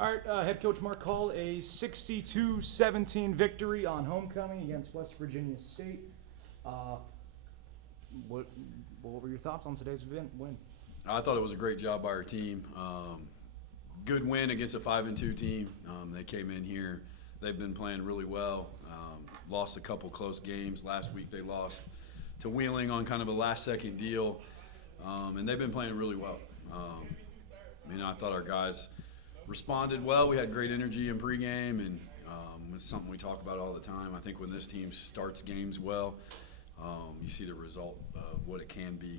All right, head coach Mark Hall, a 62-17 victory on homecoming against West Virginia State. What were your thoughts on today's win? I thought it was a great job by our team. Good win against a 5-2 team. They came in here. They've been playing really well. Lost a couple close games. Last week they lost to Wheeling on kind of a last-second deal, and they've been playing really well. I thought our guys responded well. We had great energy in pregame, and it's something we talk about all the time. I think when this team starts games well, you see the result of what it can be.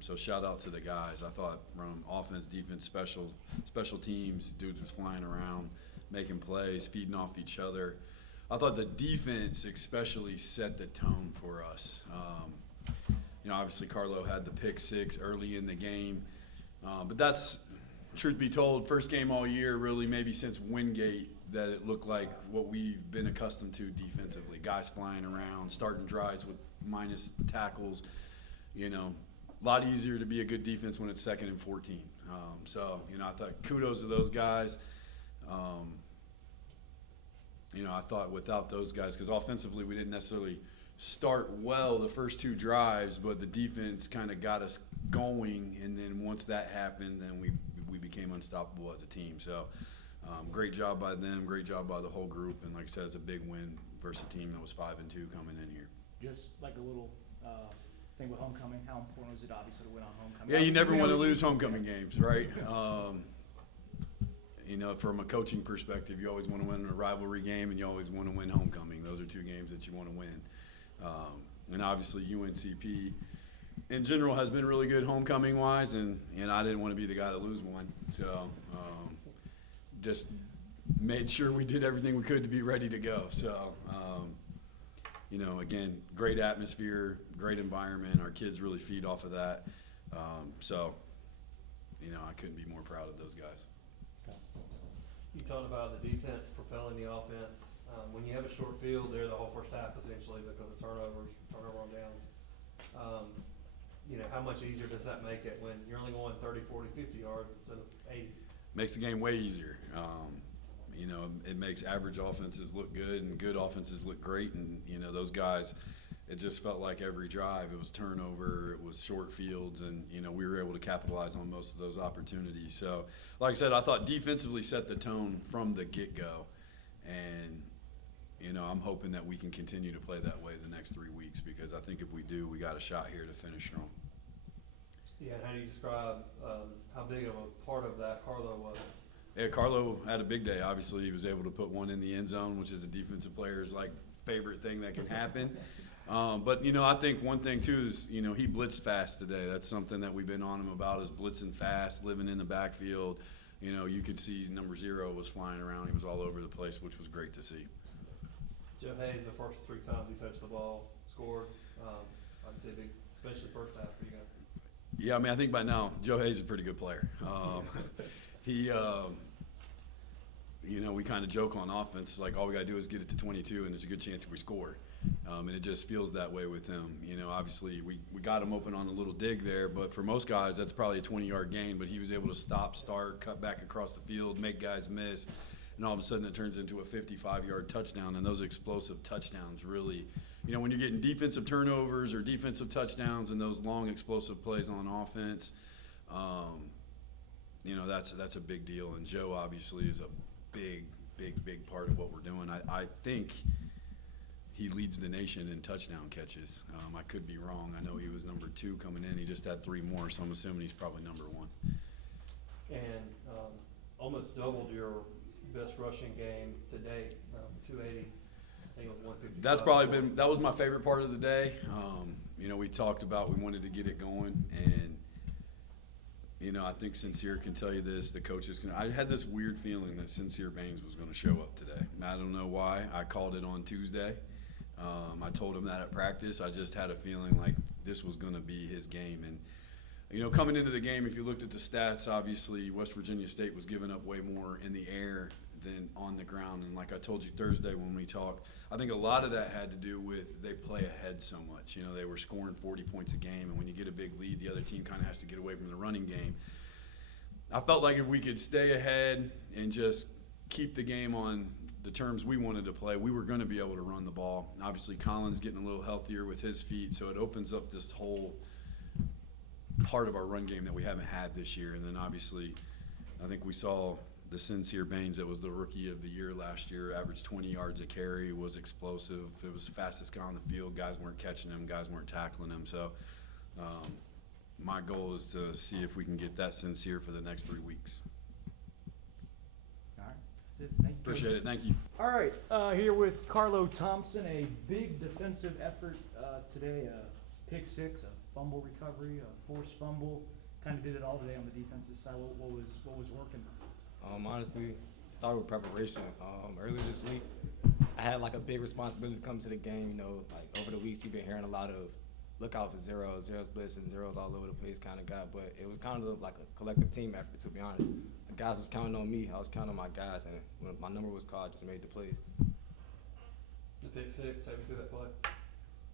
So shout out to the guys. I thought from offense, defense, special teams, dudes was flying around, making plays, feeding off each other. I thought the defense especially set the tone for us. Obviously Carlo had the pick six early in the game, but that's, truth be told, first game all year, really maybe since Wingate, that it looked like what we've been accustomed to defensively. Guys flying around, starting drives with minus tackles. A lot easier to be a good defense when it's 2nd and 14. I thought kudos to those guys. I thought without those guys, because offensively we didn't necessarily start well the first two drives, but the defense kind of got us going, and then once that happened, then we became unstoppable as a team. So great job by them, great job by the whole group, and like I said, it's a big win versus a team that was 5-2 coming in here. Just like a little thing with homecoming, how important was it obviously to win on homecoming? Yeah, you never want to lose homecoming games, right? From a coaching perspective, you always want to win a rivalry game, and you always want to win homecoming. Those are two games that you want to win. And obviously UNCP in general has been really good homecoming-wise, and I didn't want to be the guy to lose one. So just made sure we did everything we could to be ready to go. So, again, great atmosphere, great environment. Our kids really feed off of that. I couldn't be more proud of those guys. You talked about the defense propelling the offense. When you have a short field, they're the whole first half essentially because of turnover on downs. How much easier does that make it when you're only going 30, 40, 50 yards instead of 80? Makes the game way easier. It makes average offenses look good and good offenses look great. And, those guys, it just felt like every drive, it was turnover, it was short fields, and, we were able to capitalize on most of those opportunities. So, like I said, I thought defensively set the tone from the get-go. And, I'm hoping that we can continue to play that way the next 3 weeks, because I think if we do, we got a shot here to finish strong. Yeah, and how do you describe how big of a part of that Carlo was? Yeah, Carlo had a big day. Obviously, he was able to put one in the end zone, which is a defensive player's favorite thing that can happen. But I think one thing too is he blitzed fast today. That's something that we've been on him about, is blitzing fast, living in the backfield. You could see number 0 was flying around. He was all over the place, which was great to see. Joe Hayes, the first 3 times he touched the ball, scored. I'd say big, especially first half for you guys. Yeah, I think by now Joe Hayes is a pretty good player. We kind of joke on offense, like all we got to do is get it to 22, and there's a good chance we score. And it just feels that way with him. Obviously we got him open on a little dig there, but for most guys that's probably a 20-yard gain. But he was able to stop, start, cut back across the field, make guys miss, and all of a sudden it turns into a 55-yard touchdown. And those explosive touchdowns really, when you're getting defensive turnovers or defensive touchdowns and those long explosive plays on offense, that's a big deal. And Joe obviously is a big part of what we're doing. I think he leads the nation in touchdown catches. I could be wrong. I know he was number 2 coming in. He just had 3 more, so I'm assuming he's probably number 1. And almost doubled your best rushing game to date, 280. I think it was 155. That was my favorite part of the day. We talked about we wanted to get it going, and I think Sincere can tell you this. The coaches can. I had this weird feeling that Sion Baines was going to show up today. I don't know why. I called it on Tuesday. I told him that at practice. I just had a feeling like this was going to be his game. And, coming into the game, if you looked at the stats, obviously West Virginia State was giving up way more in the air than on the ground. And like I told you Thursday when we talked, I think a lot of that had to do with they play ahead so much. They were scoring 40 points a game, and when you get a big lead, the other team kind of has to get away from the running game. I felt like if we could stay ahead and just keep the game on the terms we wanted to play, we were going to be able to run the ball. Obviously, Colin's getting a little healthier with his feet, so it opens up this whole part of our run game that we haven't had this year. And then obviously, I think we saw the Sion Baines that was the rookie of the year last year, averaged 20 yards a carry, was explosive. It was the fastest guy on the field. Guys weren't catching him. Guys weren't tackling him. So my goal is to see if we can get that Sincere for the next 3 weeks. All right, that's it. Thank you. Appreciate it. Thank you. All right, here with Carlo Thompson, a big defensive effort today, a pick six, a fumble recovery, a forced fumble. Kind of did it all today on the defensive side. What was working? Honestly, started with preparation. Earlier this week, I had like a big responsibility to come to the game. You know, like over the weeks, you've been hearing a lot of look out for zeros blitzing, zeros all over the place kind of guy. But it was kind of like a collective team effort, to be honest. The guys was counting on me. I was counting on my guys, and when my number was called, I just made the plays. The pick six, take me through that play.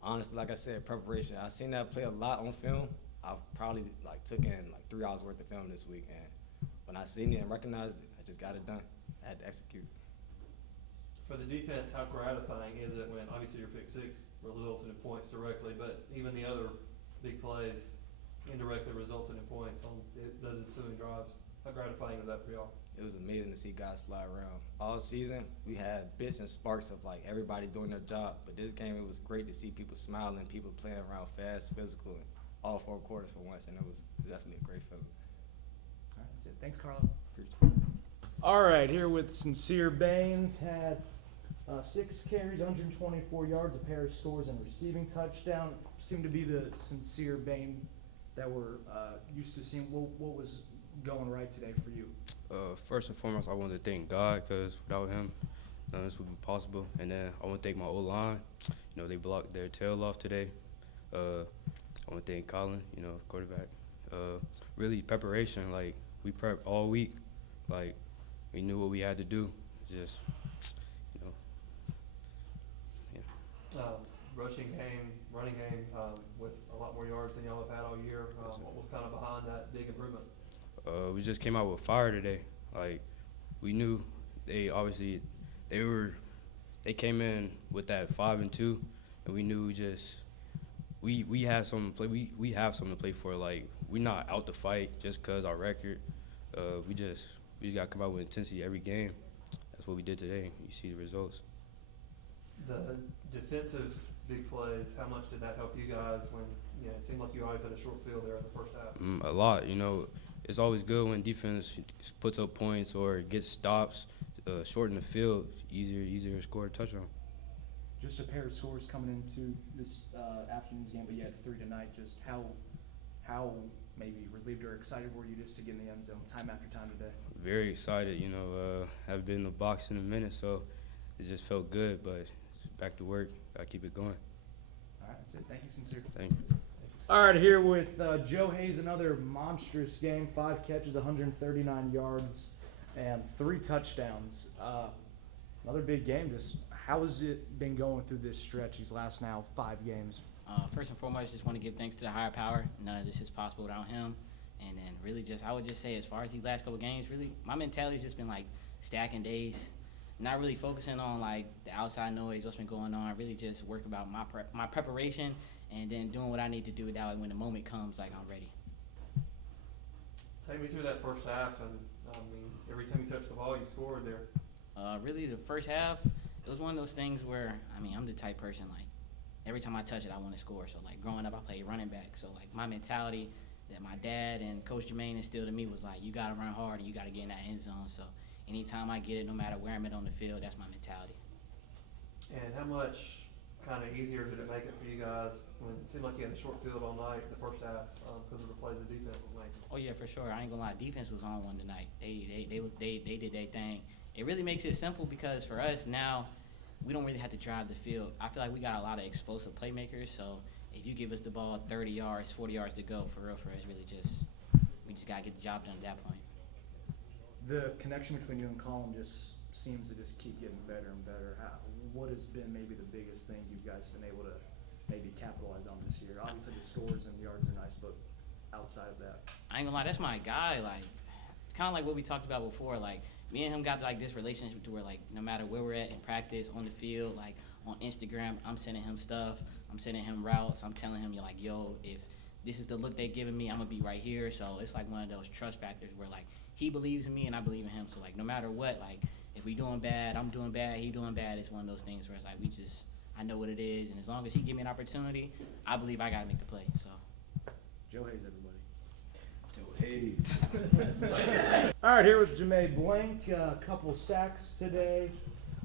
Honestly, like I said, preparation. I seen that play a lot on film. I probably took in 3 hours worth of film this week, and when I seen it and recognized it, I just got it done. I had to execute. For the defense, how gratifying is it when obviously your pick six resulted in points directly, but even the other big plays indirectly resulted in points on those ensuing drives? How gratifying is that for y'all? It was amazing to see guys fly around. All season, we had bits and sparks of everybody doing their job, but this game, it was great to see people smiling, people playing around fast, physical, and all 4 quarters for once, and it was definitely a great feeling. All right, that's it. Thanks, Carlo. All right, here with Sion Baines, had 6 carries, 124 yards, a pair of scores, and a receiving touchdown. Seemed to be the Sion Baines that we're used to seeing. What was going right today for you? First and foremost, I want to thank God, because without him, none of this would be possible. And then I want to thank my O-line. You know, they blocked their tail off today. I want to thank Colin, you know, quarterback. Really, preparation, we prepped all week. We knew what we had to do. Just, you know, yeah. Rushing game, running game, with a lot more yards than y'all have had all year. What was kind of behind that big improvement? We just came out with fire today. We knew they came in with that 5-2, and we knew we have something to play. We have something to play for. We're not out to fight just because our record. We just got to come out with intensity every game. That's what we did today. You see the results. The defensive big plays, how much did that help you guys when, it seemed like you always had a short field there in the first half? A lot. You know, it's always good when defense puts up points or gets stops, shorten the field, easier to score a touchdown. Just a pair of scores coming into this afternoon's game, but you had 3 tonight. Just how maybe relieved or excited were you just to get in the end zone time after time today? Very excited. You know, I've been in the box in a minute, so it just felt good. But back to work. Gotta keep it going. All right, that's it. Thank you, Sincere. Thank you. All right, here with Joe Hayes, another monstrous game. 5 catches, 139 yards, and 3 touchdowns. Another big game. Just how has it been going through this stretch, these last now 5 games? First and foremost, just want to give thanks to the higher power. None of this is possible without him. And then really I would just say, as far as these last couple games, really, my mentality's just been stacking days, not really focusing on the outside noise, what's been going on. Really just work about my preparation, and then doing what I need to do. That way, when the moment comes, I'm ready. Take me through that first half, and every time you touched the ball, you scored there. Really, the first half, it was one of those things where, I'm the type person, every time I touch it, I want to score. So, growing up, I played running back. So, my mentality that my dad and Coach Jermaine instilled in me was, you got to run hard and you got to get in that end zone. So, anytime I get it, no matter where I'm at on the field, that's my mentality. And how much kind of easier did it make it for you guys when it seemed like you had a short field all night the first half because of the plays the defense was making? Oh, yeah, for sure. I ain't going to lie. Defense was on one tonight. They did their thing. It really makes it simple because for us now, we don't really have to drive the field. I feel like we got a lot of explosive playmakers, so if you give us the ball 30 yards, 40 yards to go, for real, really we just got to get the job done at that point. The connection between you and Colin just seems to just keep getting better and better. What has been maybe the biggest thing you guys have been able to maybe capitalize on this year? Obviously the scores and yards are nice, but outside of that. I ain't gonna lie, that's my guy. It's kind of like what we talked about before. me and him got like this relationship to where like no matter where we're at in practice, on the field, like on Instagram, I'm sending him stuff, I'm sending him routes, I'm telling him, you're like, yo, if this is the look they giving me, I'm gonna be right here. So it's like one of those trust factors where like he believes in me and I believe in him. So like no matter what, like if we doing bad, I'm doing bad, he doing bad, it's one of those things where it's like I know what it is, and as long as he give me an opportunity, I believe I gotta make the play. So Joe Hayes, everybody. Hey. All right, here with Jermaine Blank, a couple sacks today,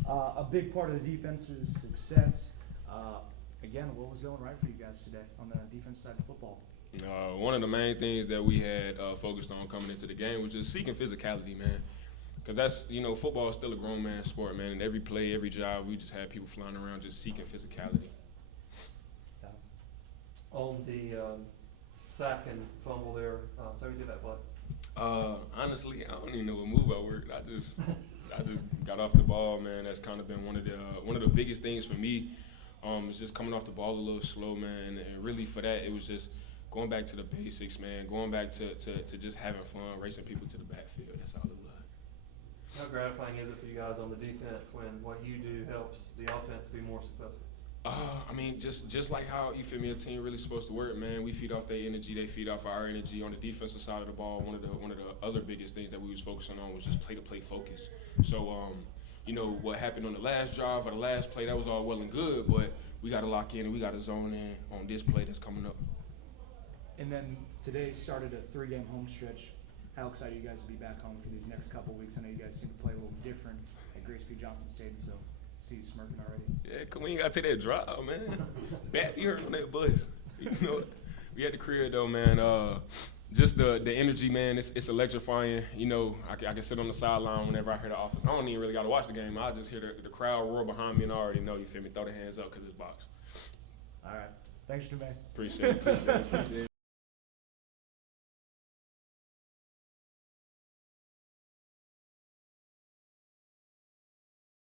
a big part of the defense's success. Again, what was going right for you guys today on the defense side of football? One of the main things that we had focused on coming into the game was just seeking physicality, man. Because that's, football is still a grown man sport, man. And every play, every job, we just had people flying around just seeking physicality. On the sack and fumble there, tell me through that play. Honestly, I don't even know what move I worked. I just got off the ball, man. That's kind of been one of the biggest things for me. It's just coming off the ball a little slow, man. And really for that, it was just going back to the basics, man. Going back to just having fun, racing people to the backfield. That's all it was. How gratifying is it for you guys on the defense when what you do helps the offense be more successful? Just like how, you feel me, a team really supposed to work, man. We feed off their energy, they feed off our energy. On the defensive side of the ball, one of the other biggest things that we was focusing on was just play-to-play focus. So, what happened on the last drive or the last play, that was all well and good, but we got to lock in and we got to zone in on this play that's coming up. And then today started a 3-game home stretch. How excited are you guys to be back home for these next couple of weeks? I know you guys seem to play a little different at Grace P. Johnson Stadium, so see you smirking already. Yeah, come on, you got to take that drive, man. Badly hurt on that bus. We had the crib, though, man. Just the energy, man, it's electrifying. I can sit on the sideline whenever I hear the offense. I don't even really got to watch the game. I just hear the crowd roar behind me and I already know, you feel me, throw the hands up because it's box. All right. Thanks, Jermaine. Appreciate it.